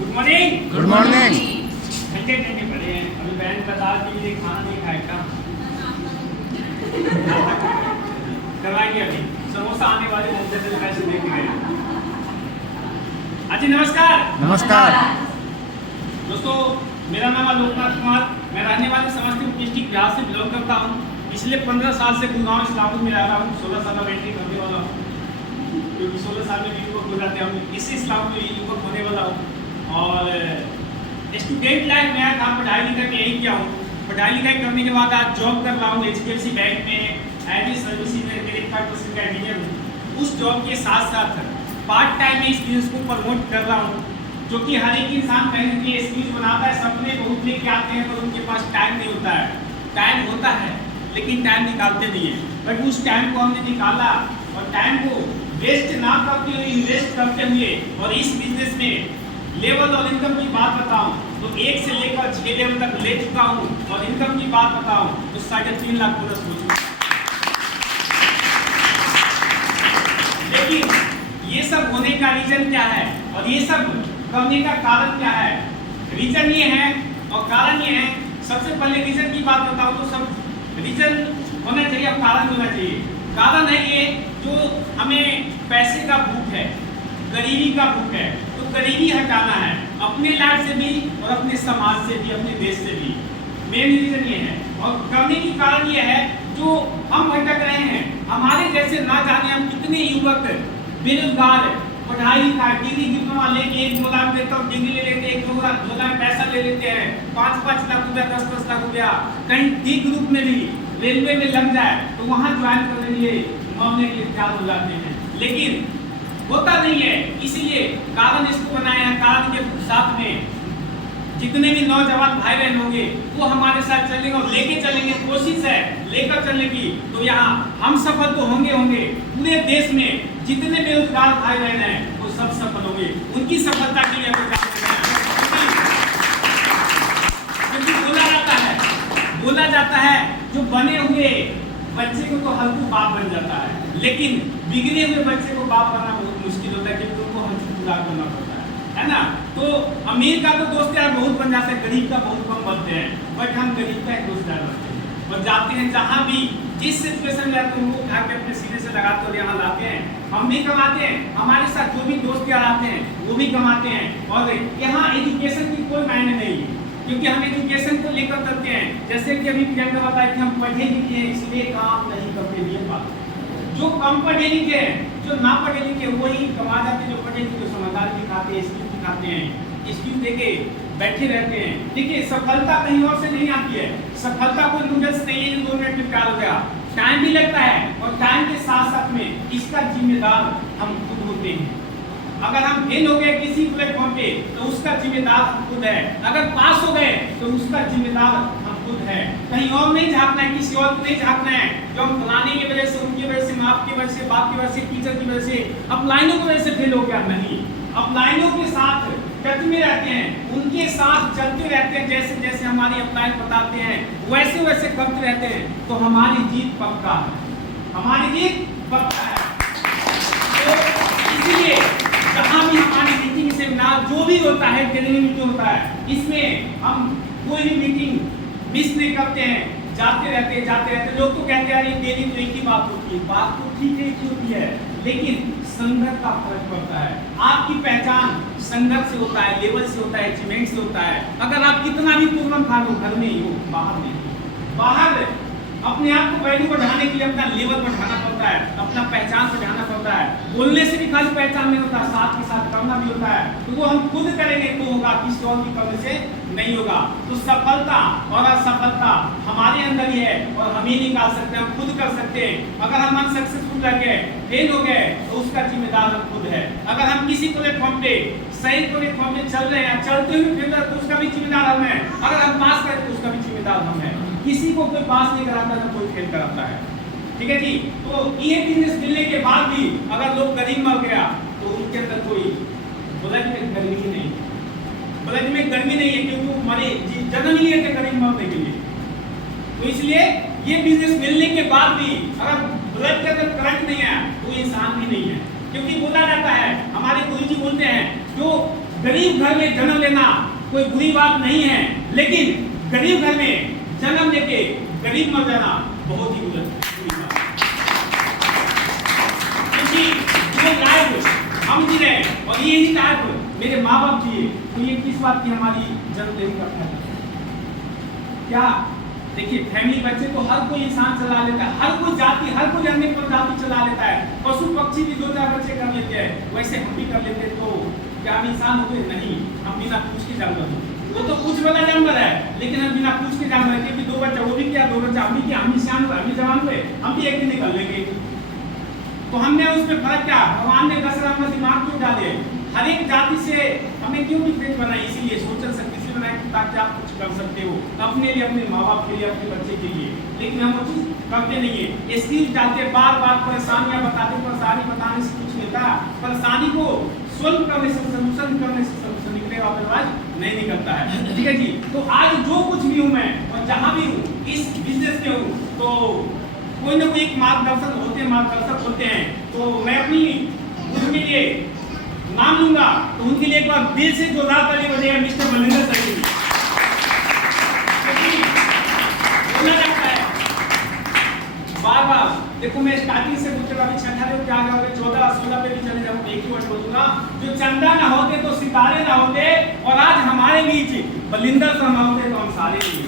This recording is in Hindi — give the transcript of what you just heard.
Good morning. Good morning. ठंडे ठंडे पड़े हैं, अभी बहन बता के लिए खाना नहीं खाया था। करवाएंगे अभी समोसा आने वाले मुद्दे कैसे देख रहे हैं। जी नमस्कार। नमस्कार दोस्तों, मेरा नाम है लोकनाथ कुमार। मैं रहने वाले समस्तीपुर डिस्ट्रिक्ट बिहार से बिलोंग करता हूँ। पिछले 15 साल से गुड़गांव इस्लामपुर में रह रहा हूँ। 16 साल में एंट्री करने वाला हूँ, क्योंकि 16 साल में युवक हो जाते हैं। हम इसी इस्लामपुर में युवक होने वाला हूँ। और स्टूडेंट लाइफ में था, पढ़ाई लिखाई में यही किया हूँ। पढ़ाई लिखाई करने के बाद आज जॉब कर रहा हूँ HDFC बैंक में एज ए सर्विस इंजीनियर 5% का इंजीनियर हूँ। उस जॉब के साथ साथ पार्ट टाइम में इस बिजनेस को प्रमोट कर रहा हूँ, जो कि हर एक इंसान कहीं ना कहीं स्किल्स बनाता है। सपने बहुत लेके आते हैं, पर उनके पास टाइम नहीं होता है। टाइम होता है लेकिन टाइम निकालते नहीं है। बट उस टाइम को हमने निकाला और टाइम को वेस्ट ना करते हुए इन्वेस्ट करते हुए, और इस बिजनेस में लेवल और इनकम की बात बताऊं तो 1 से लेकर 6 लेवल तक ले चुका हूं। और इनकम की बात बताऊं तो 3.5 लाख प्लस हो चुका। लेकिन ये सब होने का रीजन क्या है और ये सब करने का कारण क्या है? रीजन ये है और कारण ये है। सबसे पहले रीजन की बात बताऊं तो सब रीजन होना चाहिए और कारण होना चाहिए। कारण है ये, जो हमें पैसे का भूख है, गरीबी का भूख है, तो गरीबी हटाना है अपने लाइफ से भी और अपने समाज से भी, अपने देश से भी। मेन रीजन ये है। और करने की कारण ये है, जो हम भटक रहे हैं, हमारे जैसे ना जाने हम कितने युवक बेरोजगार, पढ़ाई लिखाई डिग्री डिप्लोमा लेके 1-2 लाख देता हूँ, डिग्री ले लेते हैं, 1-2 लाख पैसा ले लेते हैं, 5-5 लाख रुपया, 10-10 लाख रुपया। कहीं डी ग्रुप में भी रेलवे में लग जाए तो वहाँ ज्वाइन करने के लिए मामले के तैयार हो जाते हैं, लेकिन होता नहीं है। इसीलिए कारण इसको बनाया है। कारण के साथ में जितने भी नौजवान भाई बहन होंगे वो हमारे साथ चलेंगे और लेके चलेंगे। कोशिश है लेकर चलने की, तो यहाँ हम सफल तो होंगे। पूरे देश में जितने बेरोजगार भाई बहन हैं वो सब सफल होंगे। उनकी सफलता के लिए क्योंकि बोला जाता है जो बने हुए बच्चे को तो हल्कू बाप बन जाता है, लेकिन बिगड़े हुए बच्चे को बाप बनना बहुत मुश्किल होता है, क्योंकि उनको हल्कू पूरा करना पड़ता है ना। तो अमीर का तो दोस्त यार बहुत बन जाता है, गरीब का बहुत कम बनते हैं। बट हम गरीब का एक दोस्त यार बनते हैं और जाते हैं जहाँ भी जिस सिचुएशन में जाते हैं वो उठा के अपने सीने से लगाते और यहाँ लाते हैं। हम भी कमाते हैं, हमारे साथ जो भी दोस्त यार आते हैं वो भी कमाते हैं। और यहाँ एजुकेशन की कोई मायने नहीं, क्योंकि हम एजुकेशन को लेकर करते हैं। जैसे कि अभी प्रियंका बताया कि हम पढ़े लिखे हैं इसलिए काम नहीं करते। ये बात, जो कम पढ़े लिखे हैं, जो ना पढ़े लिखे वही कमा जाते हैं। जो पढ़े लिखे समझदारी दिखाते हैं, स्किल दिखाते हैं, स्किल देके बैठे रहते हैं। देखिए, सफलता कहीं और से नहीं आती है। सफलता कोई नूडल्स नहीं है जो 2 मिनट में तैयार हो गया। टाइम भी लगता है और टाइम के साथ साथ में इसका जिम्मेदार हम खुद होते हैं। अगर हम फेल हो गए किसी प्लेटफॉर्म पे तो उसका जिम्मेदार हम खुद है। अगर पास हो गए तो उसका जिम्मेदार हम खुद है। कहीं और नहीं झांकना है, किसी और को नहीं झांकना है। जो हम फलाने की वजह से, उनकी वजह से, माँ की वजह से, बाप की वजह से, टीचर की वजह से, अपलाइनों की वजह से फेल हो गया, नहीं। अपलाइनों के साथ टच में रहते हैं, उनके साथ चलते रहते हैं। जैसे जैसे हमारी अपलाइन बताते हैं वैसे वैसे करते रहते हैं, तो हमारी जीत पक्का है। हमारी जीत पक्का है। तो इसीलिए जहाँ भी हमारी मीटिंग सेमिनार जो भी होता है, ट्रेनिंग जो होता है, इसमें हम कोई भी मीटिंग मिस नहीं करते हैं, जाते रहते। लोग तो कहते हैं डेली तो एक ही बात होती है। बात तो ठीक है की होती है, लेकिन संघर्ष का फर्क पड़ता है। आपकी पहचान संघर्ष से होता है, लेवल से होता है, अचीवमेंट से होता है। अगर आप कितना भी तुरंत खा लो, घर में ही हो, बाहर नहीं। बाहर अपने आप को वैल्यू बढ़ाने के लिए अपना लेवल बढ़ाना पड़ता है, अपना पहचान बढ़ाना पड़ता है। बोलने से भी खाली पहचान नहीं होता, साथ के साथ करना भी होता है। तो वो हम खुद करेंगे तो होगा, किसी और की करने से नहीं होगा। तो सफलता और असफलता हमारे अंदर ही है और हम ही निकाल सकते हैं, हम खुद कर सकते हैं। अगर हम अनसक्सेसफुल रह गए, फेल हो गए, तो उसका जिम्मेदार हम खुद है। अगर हम किसी प्लेटफॉर्म पे सही प्लेटफॉर्म पे चल रहे हैं, चलते हुए फेल तो उसका भी जिम्मेदार हम है। अगर हम पास करें तो उसका भी जिम्मेदार हम है। किसी को कोई पास नहीं कराता, ना कोई फेल कराता है। ठीक है जी। तो ये बिजनेस मिलने के बाद भी अगर लोग गरीब मर गया तो उनके अंदर कोई बोला कि मैं गर्मी ही नहीं, बोला कि मैं गर्मी नहीं है, क्योंकि वो हमारे जन्म ही है गरीब मरने के लिए। तो इसलिए ये बिजनेस मिलने के बाद भी अगर ब्लड के अंदर करंट नहीं है तो इंसान भी नहीं है। क्योंकि बोला जाता है, हमारे गुरुजी बोलते हैं, जो गरीब घर में जन्म लेना कोई बुरी बात नहीं है, लेकिन गरीब घर में जन्म लेके गरीब मर जाना बहुत ही बुरी बात। क्योंकि जो लाइफ हम जी रहे और यही लाइफ मेरे माँ बाप जिए, तो ये किस बात की हमारी जन्म लेने का फायदा क्या? देखिए, फैमिली बच्चे को हर कोई इंसान चला लेता है, हर कोई जाति, हर कोई अन्य जाति चला लेता है, पशु पक्षी भी 2-4 बच्चे कर लेते हैं, वैसे हम भी कर लेते हैं। तो क्या हम इंसान हो गए? नहीं, हम बिना पूछ के जानवर हैं। वो तो पूछ वाला जानवर है, लेकिन हम बिना पूछ के जानवर है, क्योंकि 2 बच्चा वो भी क्या, 2 बच्चा हम भी क्या, हम इंसान पर, हम भी जवान पे, हम भी एक दिन निकल लेंगे। तो हमने उसमें फर्क क्या? भगवान ने 10 रंग में दिमाग क्यों डाले? हर एक जाति से हमें क्यों डिफरेंस बनाई? इसीलिए सोचल शक्ति से बनाए ताकि आप कुछ कर सकते हो अपने लिए, अपने माँ बाप के लिए, अपने बच्चे के लिए। लेकिन हम वो चीज करते नहीं है, एक्सक्यूज डालते, बार बार परेशानियां बताते, परेशानी बताने से कुछ नहीं होता। परेशानी को सोल्व करने से, सोल्यूशन करने से सोल्यूशन निकलेगा, अदरवाइज नहीं निकलता है। ठीक है जी। तो आज जो कुछ भी हूँ मैं और जहाँ भी हूँ, इस बिजनेस में हूँ, तो कोई ना कोई एक मार्गदर्शक होते हैं। तो मैं अपनी उनके लिए नाम लूंगा, तो उनके लिए एक बार दिल से जोरदार ताली बजेगा मिस्टर बलिंदर सर के लिए। बोलना लगता है बार बार। देखो, मैं स्टार्टिंग से पूछ रहा, अभी 6 पे क्या करोगे, 14-16 पे भी चले जाऊंगा, एक ही वर्ड बोलूंगा। जो चंदा ना होते तो सितारे ना होते, और आज हमारे बीच बलिंदर सर ना होते तो हम सारे नहीं।